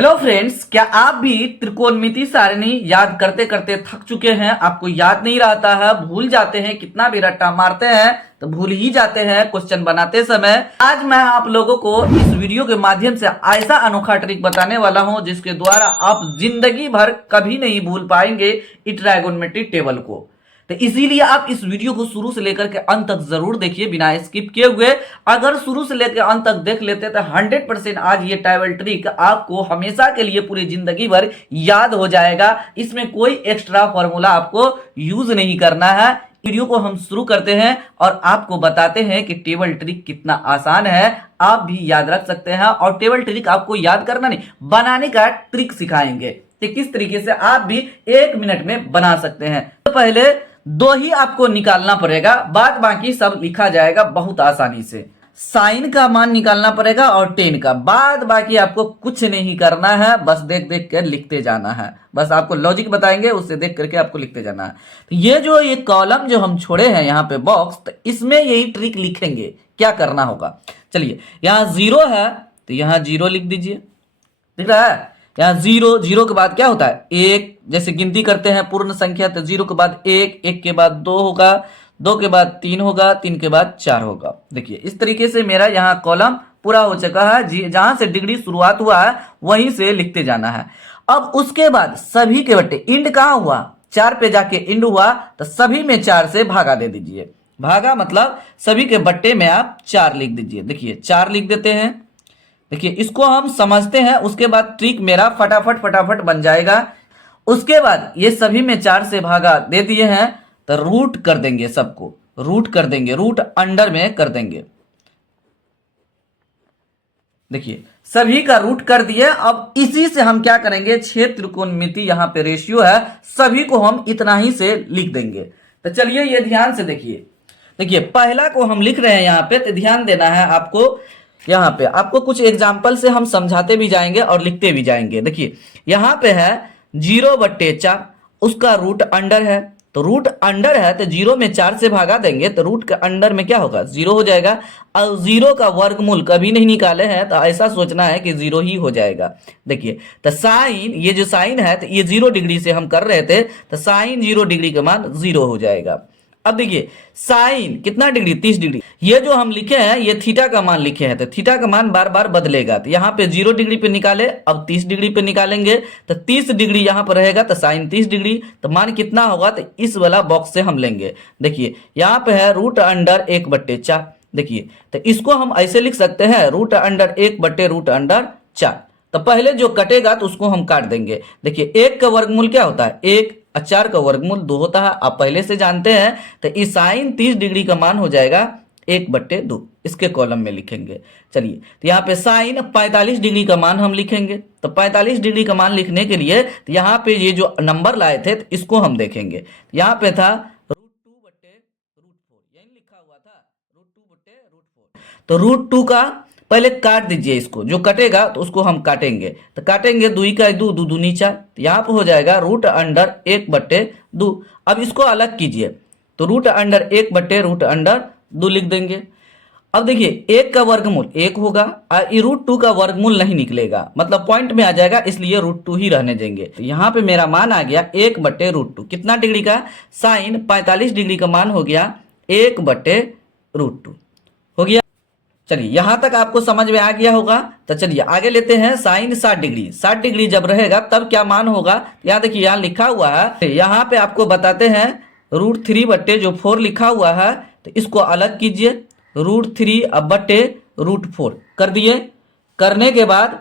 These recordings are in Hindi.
हेलो फ्रेंड्स, क्या आप भी त्रिकोणमिति सारणी याद करते करते थक चुके हैं? आपको याद नहीं रहता है, भूल जाते हैं, कितना भी रट्टा मारते हैं तो भूल ही जाते हैं क्वेश्चन बनाते समय। आज मैं आप लोगों को इस वीडियो के माध्यम से ऐसा अनोखा ट्रिक बताने वाला हूं जिसके द्वारा आप जिंदगी भर कभी नहीं भूल पाएंगे ट्राइगोनोमेट्रिक टेबल को। तो इसीलिए आप इस वीडियो को शुरू से लेकर के अंत तक जरूर देखिए बिना स्किप किए हुए। अगर शुरू से लेकर अंत तक देख लेते तो 100% आज ये टेबल ट्रिक आपको हमेशा के लिए पूरी जिंदगी भर याद हो जाएगा। इसमें कोई एक्स्ट्रा फॉर्मूला आपको यूज नहीं करना है। वीडियो को हम शुरू करते हैं और आपको बताते हैं कि टेबल ट्रिक कितना आसान है, आप भी याद रख सकते हैं। और टेबल ट्रिक आपको याद करना नहीं, बनाने का ट्रिक सिखाएंगे कि किस तरीके से आप भी 1 मिनट में बना सकते हैं। तो पहले 2 ही आपको निकालना पड़ेगा, बाद बाकी सब लिखा जाएगा बहुत आसानी से। साइन का मान निकालना पड़ेगा और 10 का, बाद बाकी आपको कुछ नहीं करना है, बस देख देख कर लिखते जाना है। बस आपको लॉजिक बताएंगे, उससे देख करके आपको लिखते जाना है। तो ये कॉलम जो हम छोड़े हैं यहाँ पे बॉक्स, तो इसमें यही ट्रिक लिखेंगे। क्या करना होगा, चलिए यहाँ 0 है तो यहाँ 0 लिख दीजिए, दिख रहा है। यहाँ 0 के बाद क्या होता है 1, जैसे गिनती करते हैं पूर्ण संख्या, तो 0 के बाद 1, 1 के बाद 2 होगा, 2 के बाद 3 होगा, 3 के बाद 4 होगा। देखिए इस तरीके से मेरा यहाँ कॉलम पूरा हो चुका है। जहां से डिग्री शुरुआत हुआ है वहीं से लिखते जाना है। अब उसके बाद सभी के बट्टे, इंड कहाँ हुआ, 4 पे जाके इंड हुआ, तो सभी में 4 से भागा दे दीजिए। भागा मतलब सभी के बट्टे में आप 4 लिख दीजिए। देखिए 4 लिख देते हैं। देखिए इसको हम समझते हैं, उसके बाद ट्रिक मेरा फटाफट बन जाएगा। उसके बाद ये सभी में 4 से भागा दे दिए हैं तो रूट कर देंगे, सबको रूट कर देंगे, रूट अंडर में कर देंगे। देखिए सभी का रूट कर दिए। अब इसी से हम क्या करेंगे, 6 त्रिकोणमिति यहाँ पे रेशियो है, सभी को हम इतना ही से लिख देंगे। तो चलिए ये ध्यान से देखिए। देखिए पहला को हम लिख रहे हैं यहाँ पे, तो ध्यान देना है आपको। यहाँ पे आपको कुछ एग्जाम्पल से हम समझाते भी जाएंगे और लिखते भी जाएंगे। देखिए यहाँ पे है 0/4, उसका रूट अंडर है, तो रूट अंडर है तो 0 में 4 से भागा देंगे तो रूट के अंडर में क्या होगा 0 हो जाएगा। और 0 का वर्गमूल कभी नहीं निकाले हैं तो ऐसा सोचना है कि 0 ही हो जाएगा। देखिए तो साइन, ये जो साइन है तो ये 0 डिग्री से हम कर रहे थे, तो साइन 0 डिग्री का मान 0 हो जाएगा। अब देखिए साइन कितना डिग्री, 30 डिग्री। ये जो हम लिखे हैं ये थीटा का मान लिखे हैं, तो थीटा का मान बार बार बदलेगा। तो यहाँ पे 0 डिग्री पे निकाले, अब 30 डिग्री पे निकालेंगे तो 30 डिग्री यहाँ पर रहेगा, तो साइन 30 डिग्री, तो मान कितना होगा, तो इस वाला बॉक्स से हम लेंगे। देखिए यहाँ पे है रूट अंडर 1/4। देखिए तो इसको हम ऐसे लिख सकते हैं, रूट अंडर 1/√4। तो पहले जो कटेगा तो उसको हम काट देंगे। देखिए 1 का वर्गमूल क्या होता है 1, और 4 का वर्गमूल 2 होता है, आप पहले से जानते हैं। तो इस साइन 30 डिग्री का मान हो जाएगा 1/2, इसके कॉलम में लिखेंगे। चलिए तो यहाँ पे साइन 45 डिग्री का मान हम लिखेंगे। तो 45 डिग्री का मान लिखने के लिए तो यहाँ पे ये जो नंबर लाए थे तो इसको हम देखेंगे। यहाँ पे था √2/√4, यही लिखा हुआ था √2/√4। तो √2 का पहले काट दीजिए, इसको जो कटेगा तो उसको हम काटेंगे। तो काटेंगे 2 का 2, 2 दूनी 4, यहाँ पर हो जाएगा रूट अंडर 1/2। अब इसको अलग कीजिए, तो रूट अंडर 1/√2 लिख देंगे। अब देखिए 1 का वर्गमूल 1 होगा और ये √2 का वर्गमूल नहीं निकलेगा, मतलब पॉइंट में आ जाएगा, इसलिए √2 ही रहने देंगे। तो यहाँ पे मेरा मान आ गया 1/√2, कितना डिग्री का, साइन 45 डिग्री का मान हो गया 1/√2 हो गया। चलिए यहां तक आपको समझ में आ गया होगा। तो चलिए आगे लेते हैं, साइन 60 डिग्री। 60 डिग्री जब रहेगा तब क्या मान होगा, यहाँ देखिए यहाँ लिखा हुआ है, यहाँ पे आपको बताते हैं √3/4 लिखा हुआ है, तो इसको अलग कीजिए, √3/√4 कर दिए। करने के बाद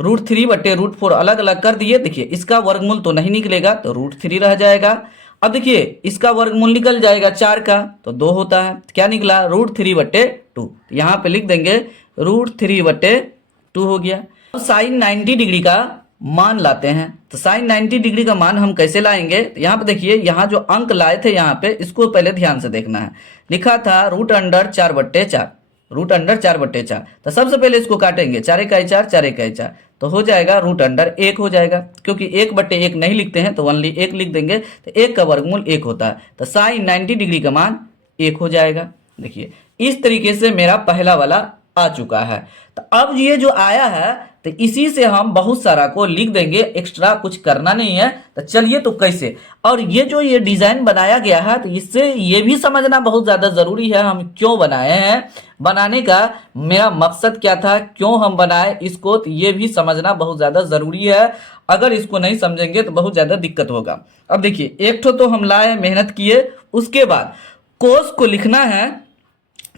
√3/√4 अलग अलग कर दिए। देखिए इसका वर्गमूल तो नहीं निकलेगा तो √3 रह जाएगा। अब देखिए इसका वर्गमूल निकल जाएगा 4 का, तो 2 होता है, क्या निकला √3/2। यहाँ पे लिख देंगे √3/2 हो गया। अब साइन 90 डिग्री का मान लाते हैं। तो साइन 90 डिग्री का मान हम कैसे लाएंगे, तो यहाँ पे देखिए यहाँ जो अंक लाए थे यहाँ पे, इसको पहले ध्यान से देखना है। लिखा था रूट अंडर 4/4, रूट अंडर 4/4। तो सबसे पहले इसको काटेंगे, 4 × 4, 4 × 4, तो हो जाएगा रूट अंडर 1 हो जाएगा। क्योंकि 1/1 नहीं लिखते हैं तो ओनली 1 लिख देंगे, तो 1 का वर्गमूल 1 होता है, तो साइन 90 डिग्री का मान 1 हो जाएगा। देखिए इस तरीके से मेरा पहला वाला आ चुका है। तो अब ये जो आया है तो इसी से हम बहुत सारा को लिख देंगे, एक्स्ट्रा कुछ करना नहीं है। तो चलिए तो कैसे, और ये जो ये डिजाइन बनाया गया है तो इससे ये भी समझना बहुत ज्यादा जरूरी है हम क्यों बनाए हैं, बनाने का मेरा मकसद क्या था, क्यों हम बनाए इसको, तो ये भी समझना बहुत ज्यादा जरूरी है। अगर इसको नहीं समझेंगे तो बहुत ज्यादा दिक्कत होगा। अब देखिए एक ठो तो हम लाए, मेहनत किए, उसके बाद कोस को लिखना है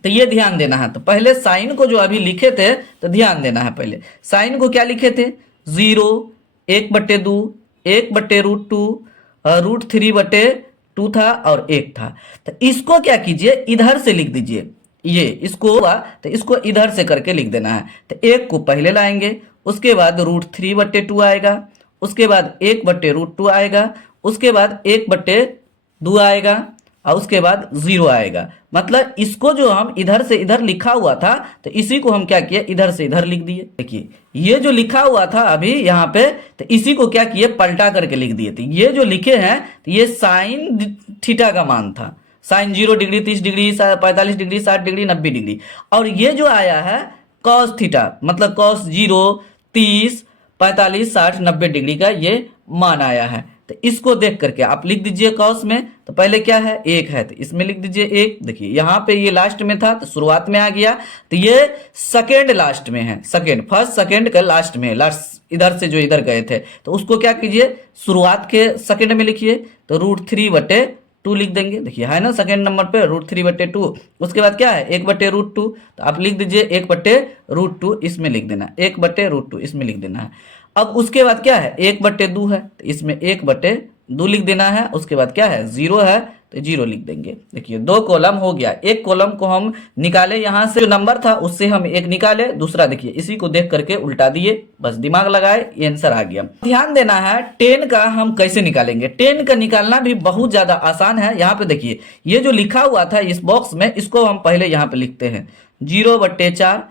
तो ये ध्यान देना है। तो पहले साइन को जो अभी लिखे थे तो ध्यान देना है, पहले साइन को क्या लिखे थे, 0, 1/2, 1/√2, √3/2 था और 1 था। तो इसको क्या कीजिए, इधर से लिख दीजिए, ये इसको हुआ तो इसको इधर से करके लिख देना है। तो 1 को पहले लाएंगे, उसके बाद √3/2 आएगा, उसके बाद 1/√2 आएगा, उसके बाद 1/2 आएगा और उसके बाद 0 आएगा। मतलब इसको जो हम इधर से इधर लिखा हुआ था तो इसी को हम क्या किए, इधर से इधर लिख दिए। देखिए ये जो लिखा हुआ था अभी यहाँ पे, तो इसी को क्या किए, पलटा करके लिख दिए थे। ये जो लिखे हैं तो ये साइन थीटा का मान था, sine 0 degree, 30 degree, 45 degree, 60 degree, 90 degree. और ये जो आया है कॉस थीटा, मतलब कॉस 0, 30, 45, 60, 90 डिग्री का ये मान आया है। तो इसको देख करके आप लिख दीजिए कॉस में। तो पहले क्या है, 1 है तो इसमें लिख दीजिए 1। देखिए यहाँ पे ये लास्ट में था तो शुरुआत में आ गया, तो ये सेकेंड लास्ट में है, सेकेंड, फर्स्ट सेकेंड का लास्ट में, लास्ट इधर से जो इधर गए थे तो उसको क्या कीजिए, शुरुआत के सेकेंड में लिखिए। तो √3/2 लिख देंगे। देखिए है ना सेकेंड नंबर पे √3/2। उसके बाद क्या है, 1/√2, तो आप लिख दीजिए 1/√2, इसमें लिख देना, 1/√2 इसमें लिख देना है। अब उसके बाद क्या है, 1/2 है तो इसमें 1/2 लिख देना है। उसके बाद क्या है, 0 है तो 0 लिख देंगे। देखिए 2 कॉलम हो गया। एक कॉलम को हम निकाले, यहाँ से जो नंबर था उससे हम 1 निकाले, दूसरा देखिए इसी को देख करके उल्टा दिए, बस दिमाग लगाए, ये आंसर आ गया। ध्यान देना है 10 का हम कैसे निकालेंगे। 10 का निकालना भी बहुत ज्यादा आसान है। यहाँ पे देखिए ये जो लिखा हुआ था इस बॉक्स में, इसको हम पहले यहाँ पे लिखते हैं, 0/4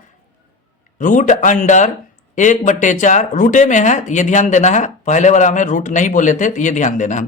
√1/4, रूटे में है तो ये ध्यान देना है, पहले वाला में रूट नहीं बोले थे तो ये ध्यान देना है,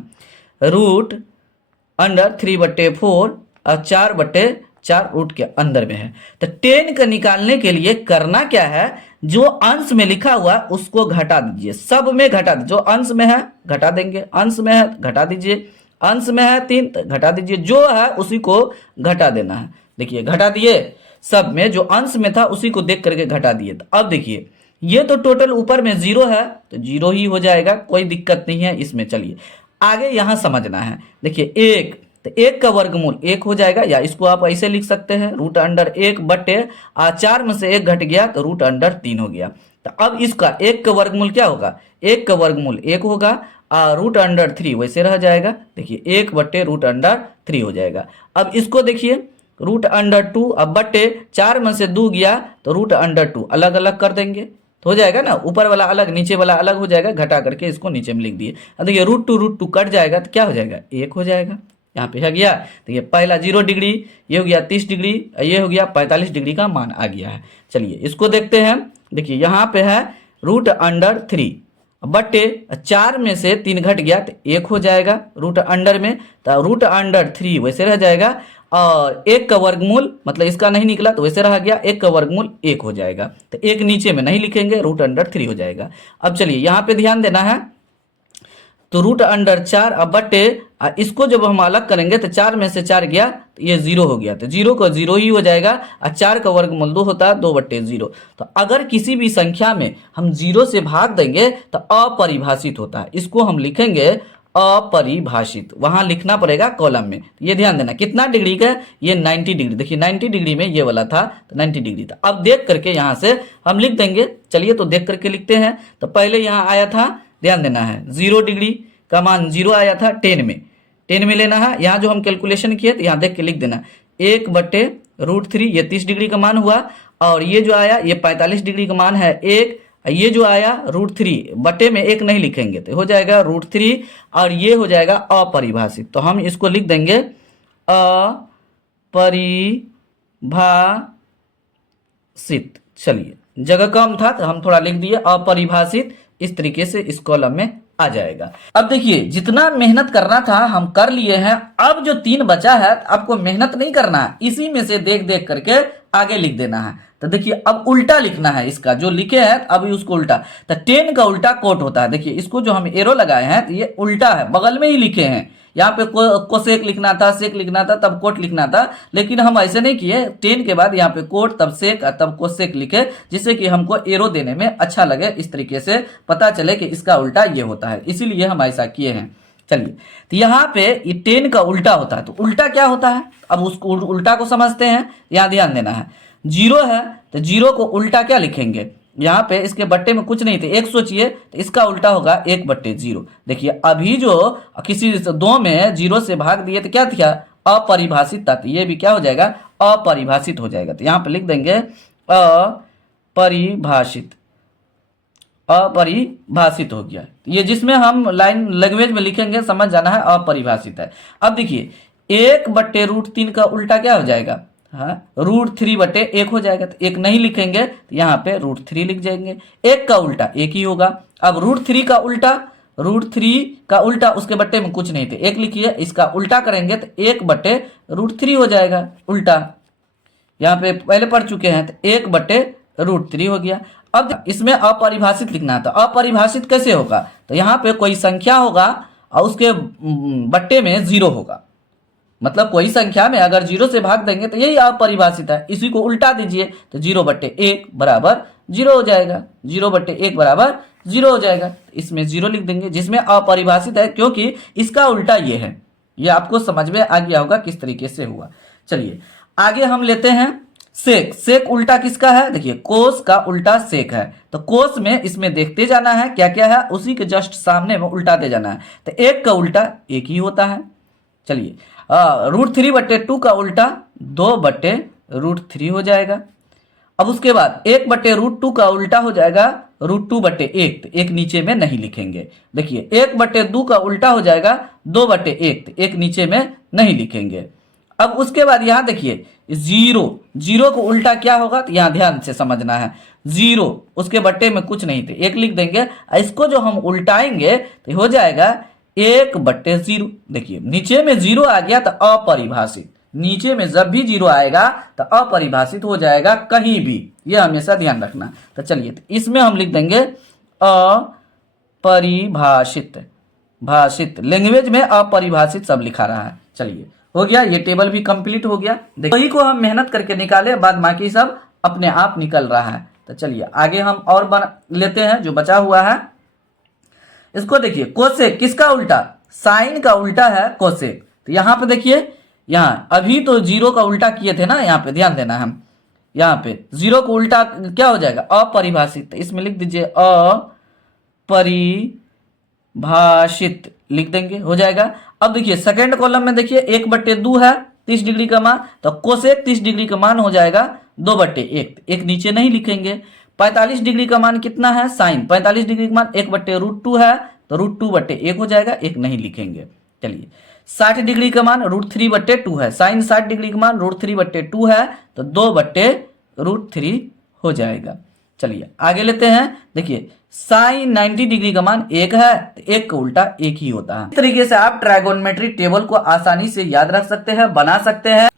√3/4 और 4/4 रूट के अंदर में है। तो 10 का निकालने के लिए करना क्या है, जो अंश में लिखा हुआ उसको घटा दीजिए, सब में घटा दीजिए, जो अंश में है घटा देंगे, अंश में है घटा दीजिए, अंश में है 3 तो घटा दीजिए, जो है उसी को घटा देना है। देखिए घटा दिए, सब में जो अंश में था उसी को देख करके घटा दिए। तो अब देखिए ये तो टोटल ऊपर में 0 है तो 0 ही हो जाएगा, कोई दिक्कत नहीं है इसमें। चलिए आगे यहाँ समझना है। देखिए 1, तो 1 का वर्गमूल 1 हो जाएगा, या इसको आप ऐसे लिख सकते हैं, √1/4 में से 1 घट गया तो √3 हो गया। तो अब इसका 1 का वर्गमूल क्या होगा, 1 का वर्गमूल 1 होगा और √3 वैसे रह जाएगा। देखिए 1/√3 हो जाएगा। अब इसको देखिए √2, अब बट्टे 4 में से 2 गया तो √2 अलग अलग कर देंगे तो हो जाएगा ना, ऊपर वाला अलग नीचे वाला अलग हो जाएगा, घटा करके इसको नीचे में लिख दिए। अब देखिए √2 कट जाएगा तो क्या हो जाएगा, 1 हो जाएगा। यहाँ पे है गया, देखिए पहला 0 डिग्री, ये हो गया 30 डिग्री, ये हो गया 45 डिग्री का मान आ गया है। चलिए इसको देखते हैं। देखिए यहाँ पे है √3 बट्टे 4 में से 3 घट गया तो 1 हो जाएगा रूट अंडर में, तो √3 वैसे रह जाएगा, और 1 का वर्गमूल मतलब इसका नहीं निकला तो वैसे रह गया, 1 का वर्गमूल 1 हो जाएगा। तो 1 नीचे में नहीं लिखेंगे, √3 हो जाएगा। अब चलिए यहाँ पे ध्यान देना है, तो √4 अब बट्टे इसको जब हम अलग करेंगे तो 4 में से 4 गया तो ये 0 हो गया, तो 0 का 0 ही हो जाएगा, और 4 का वर्गमूल 2 होता है, 2/0। तो अगर किसी भी संख्या में हम 0 से भाग देंगे तो अपरिभाषित होता है, इसको हम लिखेंगे अपरिभाषित, वहां लिखना पड़ेगा कॉलम में। ये ध्यान देना कितना डिग्री का, ये 90 डिग्री। देखिए 90 डिग्री में ये वाला था तो 90 डिग्री था। अब देख करके यहाँ से हम लिख देंगे। चलिए तो देख करके लिखते हैं। तो पहले यहाँ आया था, ध्यान देना है 0 डिग्री का मान 0 आया था 10 में लेना है। यहाँ जो हम कैलकुलेशन किए तो यहाँ देख के लिख देना 1/√3, ये 30 डिग्री का मान हुआ, और ये जो आया ये 45 डिग्री का मान है 1, ये जो आया √3 बटे में 1 नहीं लिखेंगे तो हो जाएगा √3, और ये हो जाएगा अपरिभाषित। तो हम इसको लिख देंगे अपरिभाषित। चलिए जगह कम था तो हम थोड़ा लिख दिए अपरिभाषित, इस तरीके से इस कॉलम में आ जाएगा। अब देखिए जितना मेहनत करना था हम कर लिए हैं, अब जो 3 बचा है आपको मेहनत नहीं करना है, इसी में से देख देख करके आगे लिख देना है। तो देखिए अब उल्टा लिखना है, इसका जो लिखे हैं अभी उसको उल्टा। तो 10 का उल्टा कोट होता है। देखिए इसको जो हम एरो लगाए हैं तो ये उल्टा है, बगल में ही लिखे हैं। यहाँ पे कोसेक लिखना था, सेक लिखना था, तब कोट लिखना था, लेकिन हम ऐसे नहीं किए। 10 के बाद यहाँ पे कोट, तब सेक, तब कोसेक लिखे, जिससे कि हमको एरो देने में अच्छा लगे, इस तरीके से पता चले कि इसका उल्टा ये होता है, इसीलिए हम ऐसा किए हैं। चलिए तो यहाँ पे ये 10 का उल्टा होता है, तो उल्टा क्या होता है अब उसको उल्टा को समझते हैं। यहाँ ध्यान देना है, 0 है तो 0 को उल्टा क्या लिखेंगे, यहाँ पे इसके बट्टे में कुछ नहीं थे, 1 सोचिए तो इसका उल्टा होगा 1/0। देखिए अभी जो किसी 2 में 0 से भाग दिए तो क्या था, अपरिभाषित था, तो ये भी क्या हो जाएगा, अपरिभाषित हो जाएगा। तो यहाँ पे लिख देंगे अपरिभाषित, अपरिभाषित हो गया। ये जिसमें हम लाइन लैंग्वेज में लिखेंगे समझ जाना है, अपरिभाषित है। अब देखिए 1/√3 का उल्टा क्या हो जाएगा, हाँ √3/1 हो जाएगा। तो 1 नहीं लिखेंगे तो यहाँ पे √3 लिख जाएंगे। 1 का उल्टा 1 ही होगा। अब √3 का उल्टा, √3 का उल्टा उसके बट्टे में कुछ नहीं थे, 1 लिखिए, इसका उल्टा करेंगे तो 1/√3 हो जाएगा उल्टा। यहाँ पे पहले पढ़ चुके हैं, तो 1/√3 हो गया। अब इसमें अपरिभाषित लिखना था, अपरिभाषित कैसे होगा, तो यहाँ पे कोई संख्या होगा और उसके बट्टे में 0 होगा, मतलब कोई संख्या में अगर 0 से भाग देंगे तो यही अपरिभाषित है। इसी को उल्टा दीजिए तो 0/1 बराबर 0 हो जाएगा, 0/1 बराबर 0 हो जाएगा। इसमें 0 लिख देंगे, जिसमें अपरिभाषित है क्योंकि इसका उल्टा ये है। ये आपको समझ में आ गया होगा किस तरीके से हुआ। चलिए आगे हम लेते हैं सेक। सेक उल्टा किसका है, देखिए कोस का उल्टा सेक है। तो कोस में इसमें देखते जाना है क्या क्या है, उसी के जस्ट सामने में उल्टाते जाना है। तो 1 का उल्टा 1 ही होता है। चलिए √3/2 का उल्टा 2/√3 हो जाएगा। अब उसके बाद 1/√2 का उल्टा हो जाएगा √2/1, तो 1 नीचे में नहीं लिखेंगे। देखिए 1/2 का उल्टा हो जाएगा 2/1, तो 1 नीचे में नहीं लिखेंगे। अब उसके बाद यहाँ देखिए 0 को उल्टा क्या होगा, तो यहाँ ध्यान से समझना है, 0 उसके बट्टे में कुछ नहीं थे, 1 लिख देंगे। इसको जो हम उल्टाएंगे तो हो जाएगा 1/0। देखिए नीचे में 0 आ गया तो अपरिभाषित, नीचे में जब भी 0 आएगा तो अपरिभाषित हो जाएगा कहीं भी, ये हमेशा ध्यान रखना। तो चलिए तो इसमें हम लिख देंगे अपरिभाषित, भाषित लैंग्वेज में अपरिभाषित सब लिखा रहा है। चलिए हो गया, ये टेबल भी कंप्लीट हो गया। वही को हम मेहनत करके निकाले, बाद बाकी सब अपने आप निकल रहा है। तो चलिए आगे हम और बना लेते हैं जो बचा हुआ है। इसको देखिए कोसेक किसका उल्टा, साइन का उल्टा है कोसेक। तो यहाँ पे देखिए, यहाँ अभी तो 0 का उल्टा किए थे ना, यहाँ पे ध्यान देना है, हम यहाँ पे 0 को उल्टा क्या हो जाएगा, अपरिभाषित। इसमें लिख दीजिए अपरिभाषित लिख देंगे, हो जाएगा। अब देखिए सेकंड कॉलम में देखिए 1/2 है 30 डिग्री का मान, तो कोसेक 30 डिग्री का मान हो जाएगा 2/1, 1 नीचे नहीं लिखेंगे। 45 डिग्री का मान कितना है, साइन 45 डिग्री का मान 1/√2 है, तो √2/1 हो जाएगा, 1 नहीं लिखेंगे। चलिए 60 डिग्री का मान √3/2 है, साइन 60 डिग्री का मान √3/2 है, तो 2/√3 हो जाएगा। चलिए आगे लेते हैं। देखिए साइन 90 डिग्री का मान 1 है, तो 1 का उल्टा 1 ही होता है। इस तरीके से आप ट्राइगोनोमेट्री टेबल को आसानी से याद रख सकते हैं, बना सकते हैं।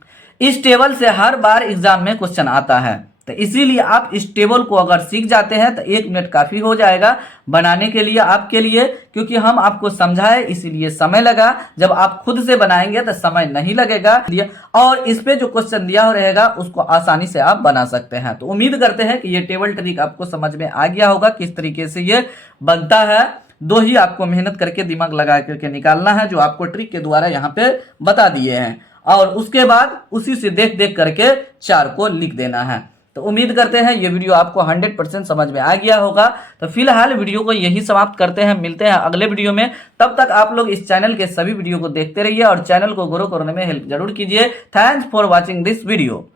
इस टेबल से हर बार एग्जाम में क्वेश्चन आता है, तो इसीलिए आप इस टेबल को अगर सीख जाते हैं तो 1 मिनट काफी हो जाएगा बनाने के लिए आपके लिए, क्योंकि हम आपको समझाए इसीलिए समय लगा। जब आप खुद से बनाएंगे तो समय नहीं लगेगा, और इस पे जो क्वेश्चन दिया रहेगा उसको आसानी से आप बना सकते हैं। तो उम्मीद करते हैं कि ये टेबल ट्रिक आपको समझ में आ गया होगा किस तरीके से ये बनता है। 2 ही आपको मेहनत करके दिमाग लगा करके निकालना है, जो आपको ट्रिक के द्वारा यहाँ पे बता दिए हैं, और उसके बाद उसी से देख देख करके 4 को लिख देना है। तो उम्मीद करते हैं ये वीडियो आपको 100% समझ में आ गया होगा। तो फिलहाल वीडियो को यही समाप्त करते हैं, मिलते हैं अगले वीडियो में। तब तक आप लोग इस चैनल के सभी वीडियो को देखते रहिए और चैनल को ग्रो करने में हेल्प जरूर कीजिए। Thanks for watching this video.